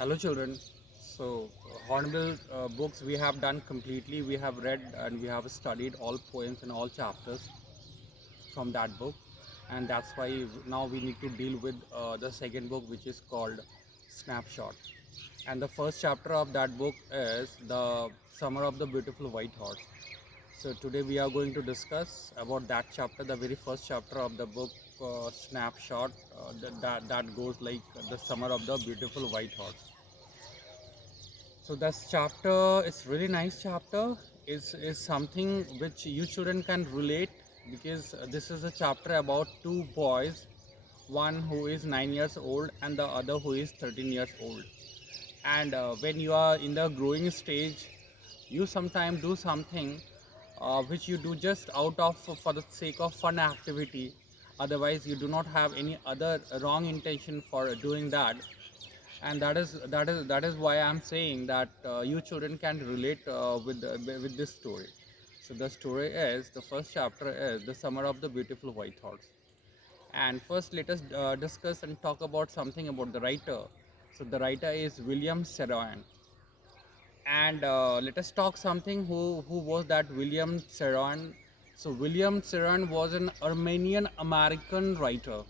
Hello, children. So, Hornbill books we have done completely. We have read and we have studied all poems and all chapters from that book, and that's why now we need to deal with the second book, which is called Snapshot. And the first chapter of that book is the Summer of the Beautiful White Horse. So today we are going to discuss about that chapter, the very first chapter of the book, Snapshot. That goes like the Summer of the Beautiful White Horse. So this chapter is really nice chapter. Is something which you children can relate, because this is a chapter about two boys, one who is 9 years old and the other who is 13 years old. And when you are in the growing stage, you sometimes do something which you do just out of for the sake of fun activity. Otherwise, you do not have any other wrong intention for doing that, and that is why I'm saying that you children can relate with this story. So the story is, the first chapter is the Summer of the Beautiful White Horse. And first, let us discuss and talk about something about the writer. So the writer is William Saroyan. And let us talk something, who was that William Saroyan. So William Saroyan was an Armenian American writer.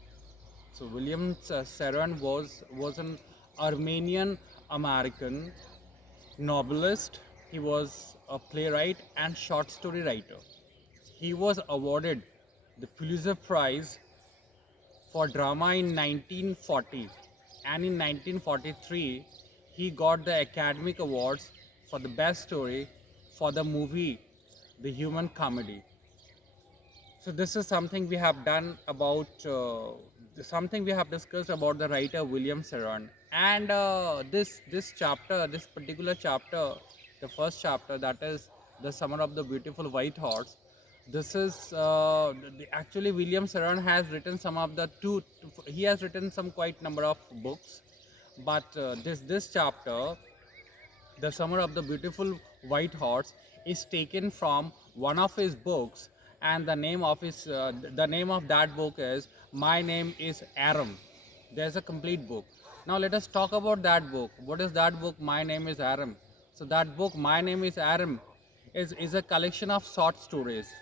So William Saroyan was an Armenian American novelist. He was a playwright and short story writer. He was awarded the Pulitzer Prize for drama in 1940, and in 1943 he got the Academy Awards for the best story for the movie The Human Comedy. So this is something we have done about something we have discussed about the writer William Saroyan. And this chapter, this particular chapter, the first chapter, that is the Summer of the Beautiful White Horse. This is actually William Saroyan has written some of the two. He has written some quite number of books, but this chapter, the Summer of the Beautiful White Horse, is taken from one of his books, and the name of that book is My Name is Aram. There's a complete book. Now let us talk about that book. What is that book? My Name is Aram. So that book, My Name is Aram, is a collection of short stories.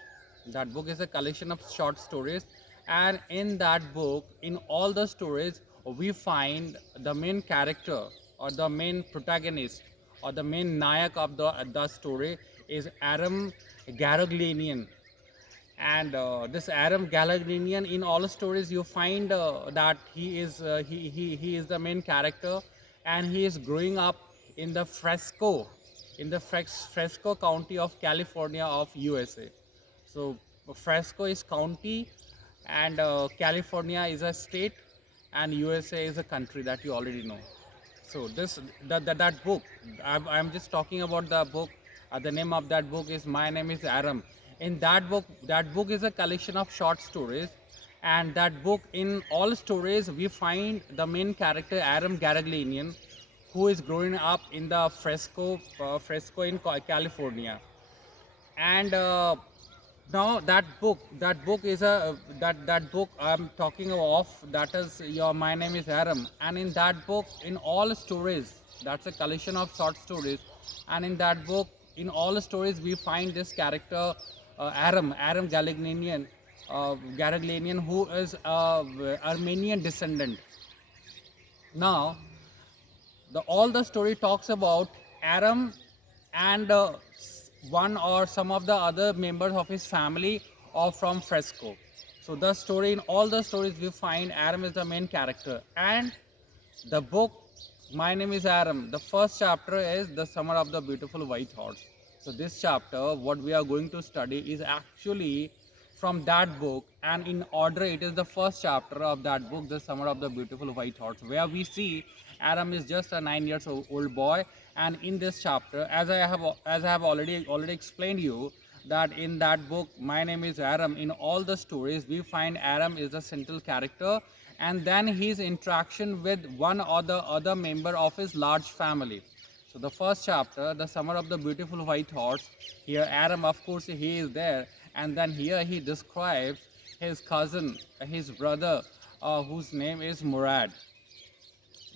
That book is a collection of short stories, and in that book, in all the stories, we find the main character, or the main protagonist, or the main nayak of the story is Aram Garaglanian. And this Aram Garaglanian, in all stories you find that he is the main character, and he is growing up in the Fresco County of California of USA. So Fresco is county, and California is a state, and USA is a country that you already know. So that book, I'm just talking about the book. The name of that book is My Name is Aram. In that book is a collection of short stories, and that book, in all stories, we find the main character Aram Garaglanian, who is growing up in the Fresco in California. And now that book is a that book I'm talking of, that is your My Name is Aram. And in that book, in all stories, that's a collection of short stories, and in that book, in all stories, we find this character, Aram Garaglanian, who is Armenian descendant. Now all the story talks about Aram and one or some of the other members of his family or from Fresco. So the story, in all the stories, we find Aram is the main character, and the book My Name is Aram, the first chapter is the Summer of the Beautiful White Horse. So this chapter, what we are going to study, is actually from that book, and in order, it is the first chapter of that book, The Summer of the Beautiful White Horse, where we see Aram is just a 9 years old boy. And in this chapter, as I have already explained you, that in that book My Name is Aram, in all the stories, we find Aram is the central character, and then his interaction with one or the other member of his large family. So the first chapter, The Summer of the Beautiful White Horse, here Aram, of course, he is there, and then here he describes his cousin, his brother, whose name is Murad.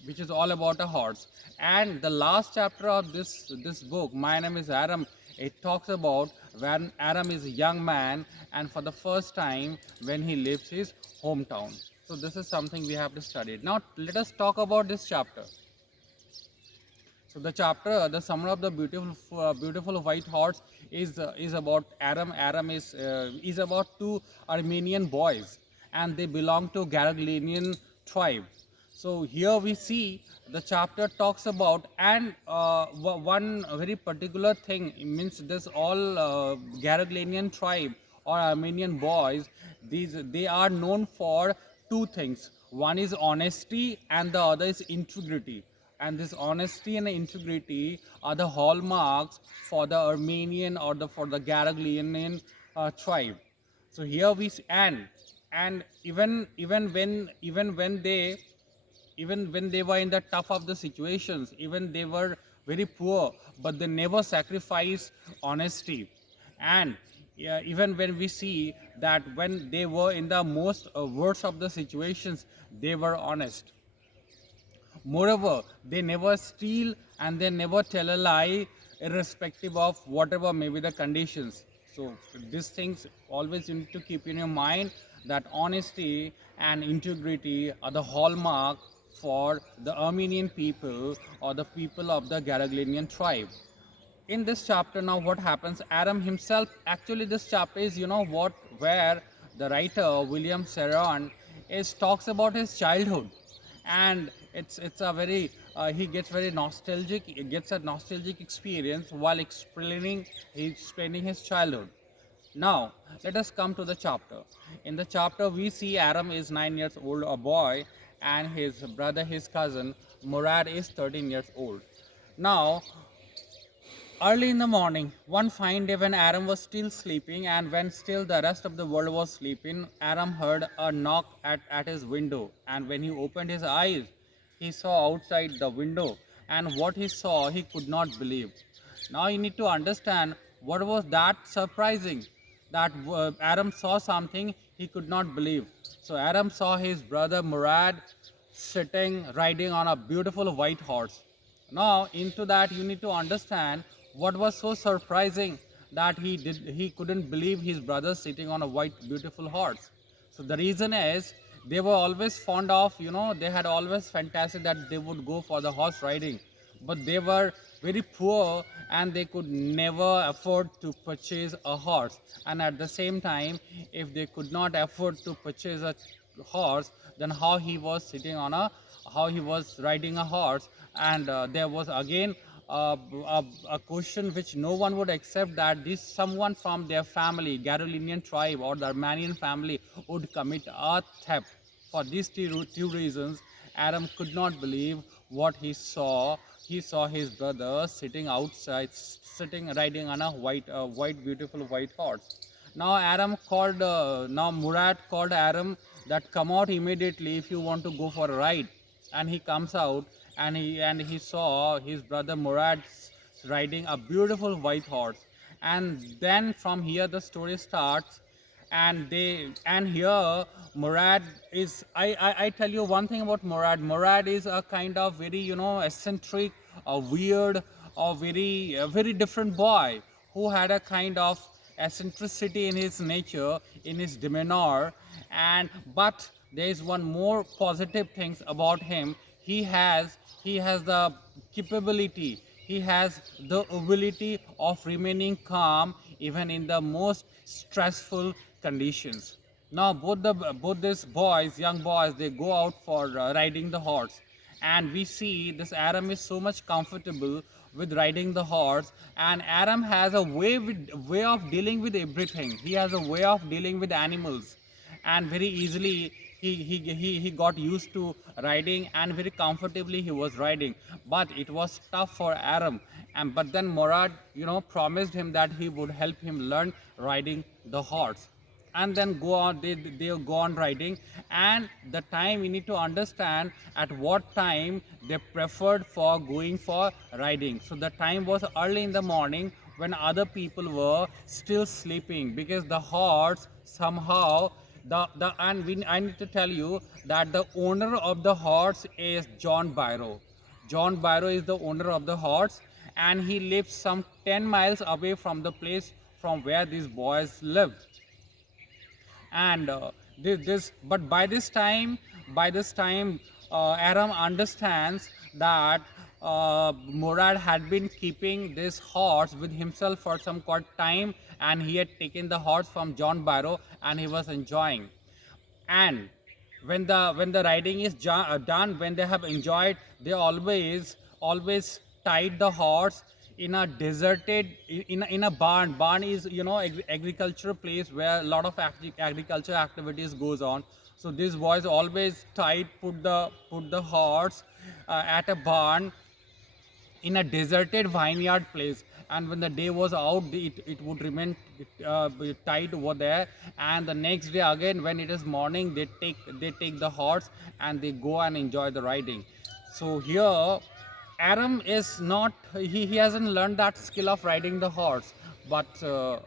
which is all about a horse. And the last chapter of this book, My Name is Aram, it talks about when Aram is a young man and for the first time when he leaves his hometown. So this is something we have to study. Now let us talk about this chapter. So the chapter, the summary of the beautiful white horse is about Aram. Aram is about two Armenian boys, and they belong to Garaglanian tribe. So here we see the chapter talks about, and one very particular thing means this all Garaglanian tribe or Armenian boys. They are known for two things. One is honesty, and the other is integrity. And this honesty and integrity are the hallmarks for the Armenian or for the Garaglianian tribe. So here and even when they were in the tough of the situations, even they were very poor, but they never sacrificed honesty. And yeah, even when we see that when they were in the most worst of the situations, they were honest. Moreover, they never steal and they never tell a lie, irrespective of whatever may be the conditions. So, these things always you need to keep in your mind that honesty and integrity are the hallmark for the Armenian people or the people of the Garaglanian tribe. In this chapter, now what happens? Aram himself, actually, this chapter is, what, where the writer William Serron is talks about his childhood, and it's a very he gets very nostalgic. He gets a nostalgic experience while explaining his childhood. Now let us come to the chapter. In the chapter, we see Aram is 9 years old, a boy, and his brother, his cousin Murad, is 13 years old. Now, early in the morning, one fine day when Aram was still sleeping and when still the rest of the world was sleeping, Aram heard a knock at his window. And when he opened his eyes, he saw outside the window. And what he saw, he could not believe. Now you need to understand what was that surprising that Aram saw something he could not believe. So Aram saw his brother Murad sitting riding on a beautiful white horse. Now into that you need to understand what was so surprising that he couldn't believe his brother sitting on a white beautiful horse. So the reason is they were always fond of, they had always fantasy that they would go for the horse riding, but they were very poor and they could never afford to purchase a horse. And at the same time, if they could not afford to purchase a horse, then how he was riding a horse. And there was again a question which no one would accept, that this someone from their family, Garulinian tribe or the Armenian family, would commit a theft. For these two reasons, Aram could not believe what he saw. He saw his brother sitting outside, sitting riding on a white beautiful white horse. Now Murad called Aram that come out immediately if you want to go for a ride. And he comes out, and he saw his brother Murad riding a beautiful white horse. And then from here the story starts. And here Murad is, I tell you one thing about Murad is a kind of very, eccentric, weird, or very different boy who had a kind of eccentricity in his nature, in his demeanor. And but there is one more positive things about him. He has the capability, he has the ability of remaining calm even in the most stressful conditions. Now both these boys, young boys, they go out for riding the horse, and we see this Aram is so much comfortable with riding the horse. And Aram has a way of dealing with everything. He has a way of dealing with animals, and very easily he got used to riding, and very comfortably he was riding. But it was tough for Aram. And but then Murad, promised him that he would help him learn riding the horse. And then they go on riding. And the time, you need to understand at what time they preferred for going for riding. So the time was early in the morning when other people were still sleeping, because the horse somehow The and we I need to tell you that the owner of the horse is John Byro. John Byro is the owner of the horse, and he lives some 10 miles away from the place from where these boys live. And but by this time Aram understands that Murad had been keeping this horse with himself for some quite time, and he had taken the horse from John Barrow and he was enjoying. And when the riding is done, when they have enjoyed, they always tied the horse in a deserted, in a barn is, agricultural place where a lot of agriculture activities goes on. So these boys always put the horse at a barn in a deserted vineyard place, and when the day was out, it would remain tied over there. And the next day again, when it is morning, they take the horse and they go and enjoy the riding. So here Aram is not, he hasn't learned that skill of riding the horse, but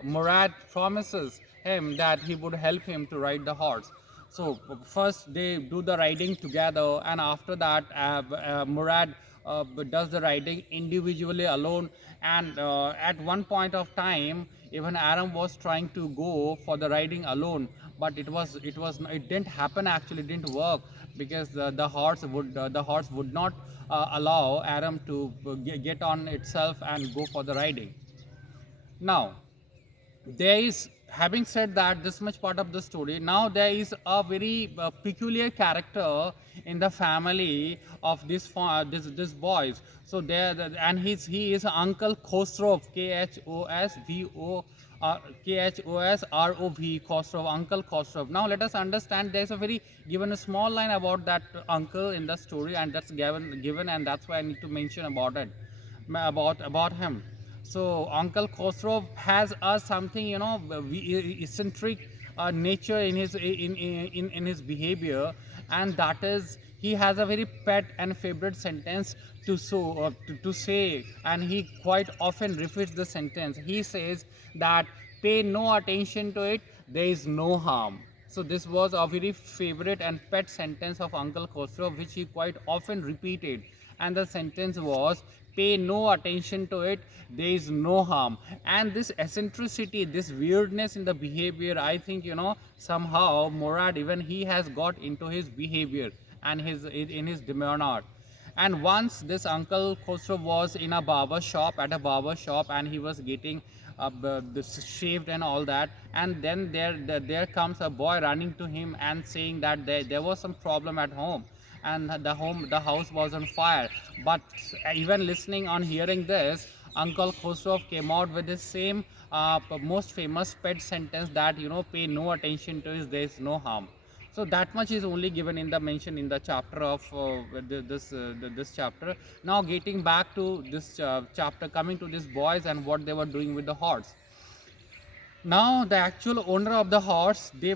Murad promises him that he would help him to ride the horse. So first they do the riding together, and after that Murad does the riding individually alone. And at one point of time, even Aram was trying to go for the riding alone, but it didn't happen actually, it didn't work, because the horse would not allow Aram to get on itself and go for the riding. Now, there is, having said that, this much part of the story, now there is a very peculiar character in the family of this boys. So and he is Uncle Khosrov, Khosrov, Khosrov, Uncle Khosrov. Now let us understand, there is a very given a small line about that uncle in the story, and that's given, and that's why I need to mention about it, about him. So Uncle Khosrow has a something, eccentric nature in his behavior, and that is, he has a very pet and favorite sentence to say, and he quite often repeats the sentence. He says that pay no attention to it, there is no harm. So this was a very favorite and pet sentence of Uncle Khosrow, which he quite often repeated. And the sentence was, pay no attention to it, there is no harm. And this eccentricity, this weirdness in the behavior, I think, somehow Murad, even he has got into his behavior and in his demeanor. And once this Uncle Khosrow was in a barber shop, and he was getting this shaved and all that. And then there comes a boy running to him and saying that there was some problem at home, and the house was on fire. But even listening on hearing this, Uncle Khosrow came out with the same most famous pet sentence, that pay no attention to it, there is no harm. So that much is only given in the mention in the chapter of this chapter. Now getting back to this chapter, coming to these boys and what they were doing with the horse. Now the actual owner of the horse, he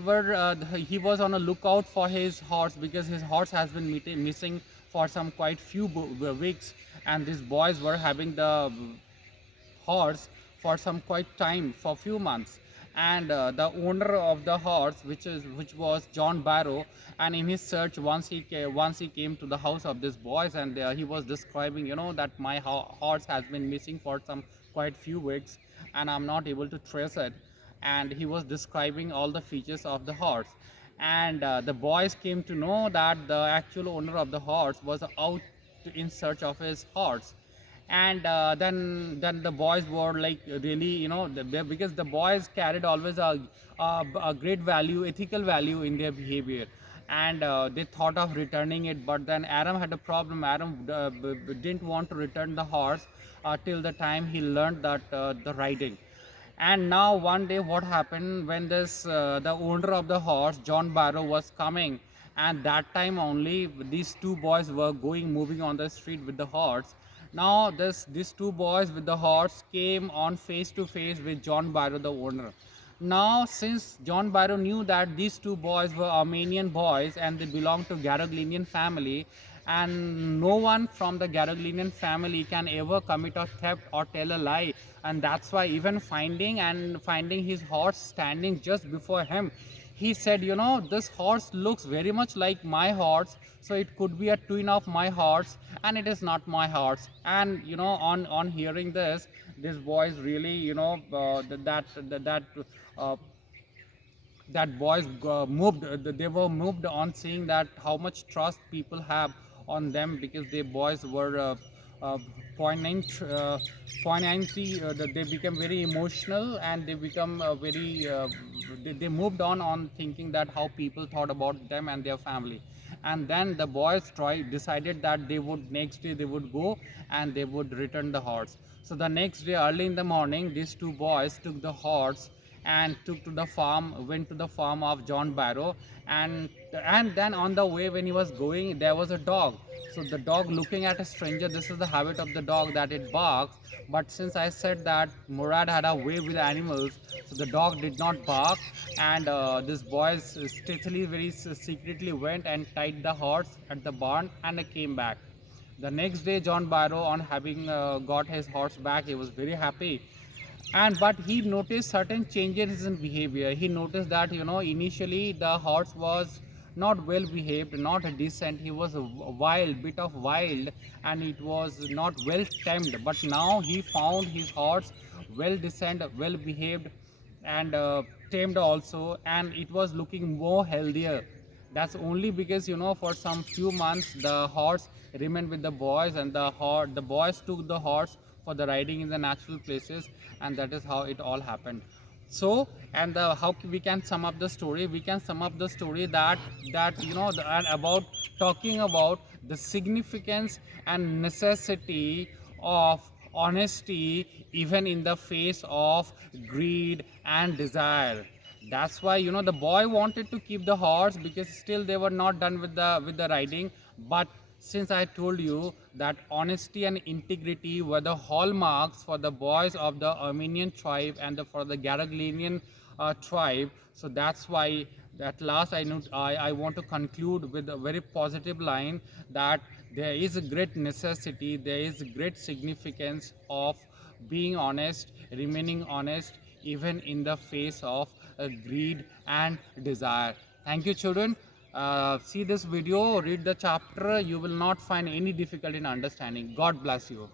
was on a lookout for his horse, because his horse has been missing for some quite few weeks, and these boys were having the horse for some quite time, for few months. And the owner of the horse, which was John Barrow, and in his search, once he came to the house of these boys, and he was describing, that my horse has been missing for some quite few weeks, and I'm not able to trace it. And he was describing all the features of the horse. And the boys came to know that the actual owner of the horse was out in search of his horse. And then the boys were like, really, because the boys carried always a great value, ethical value in their behavior. And they thought of returning it, but then Aram had a problem. Aram didn't want to return the horse till the time he learned that the riding. And now one day, what happened, when the owner of the horse, John Barrow, was coming, and that time only these two boys were moving on the street with the horse. Now these two boys with the horse came on face to face with John Barrow, the owner. Now, since John Barrow knew that these two boys were Armenian boys and they belonged to Garaglinian family, and no one from the Garaglinian family can ever commit a theft or tell a lie, and that's why even finding his horse standing just before him, he said, you know, this horse looks very much like my horse, so it could be a twin of my horse, and it is not my horse. And you know, on hearing this boys really, you know, uh, that boys moved, they were moved on seeing that how much trust people have on them, because the boys were uh, poignant, poignantly, they become very emotional, and they become very they moved on thinking that how people thought about them and their family. And then the boys decided that they would, next day they would go and they would return the horse. So the next day early in the morning, these two boys took the horse and took to the farm, went to the farm of John Barrow. And then on the way, when he was going, there was a dog. So the dog looking at a stranger, this is the habit of the dog, that it barks. But since I said that Murad had a way with animals, so the dog did not bark. And this boys stealthily, very secretly went and tied the horse at the barn, and came back. The next day, John Barrow, on having got his horse back, he was very happy. And but he noticed certain changes in behavior. He noticed that, you know, initially the horse was not well behaved, not decent. He was a wild, bit of wild, and it was not well tamed. But now he found his horse well decent, well behaved, and tamed also, and it was looking more healthier. That's only because, you know, for some few months the horse remained with the boys, and the boys took the horse for the riding in the natural places, and that is how it all happened. So, and how we can sum up the story? We can sum up the story that you know, and about talking about the significance and necessity of honesty, even in the face of greed and desire. That's why, you know, the boy wanted to keep the horse, because still they were not done with the riding. But since I told you that honesty and integrity were the hallmarks for the boys of the Armenian tribe and for the Garaglinian tribe, so that's why at last I want to conclude with a very positive line, that there is a great necessity, there is great significance of being honest, remaining honest, even in the face of greed and desire. Thank you, children. See this video, read the chapter. You will not find any difficulty in understanding. God bless you.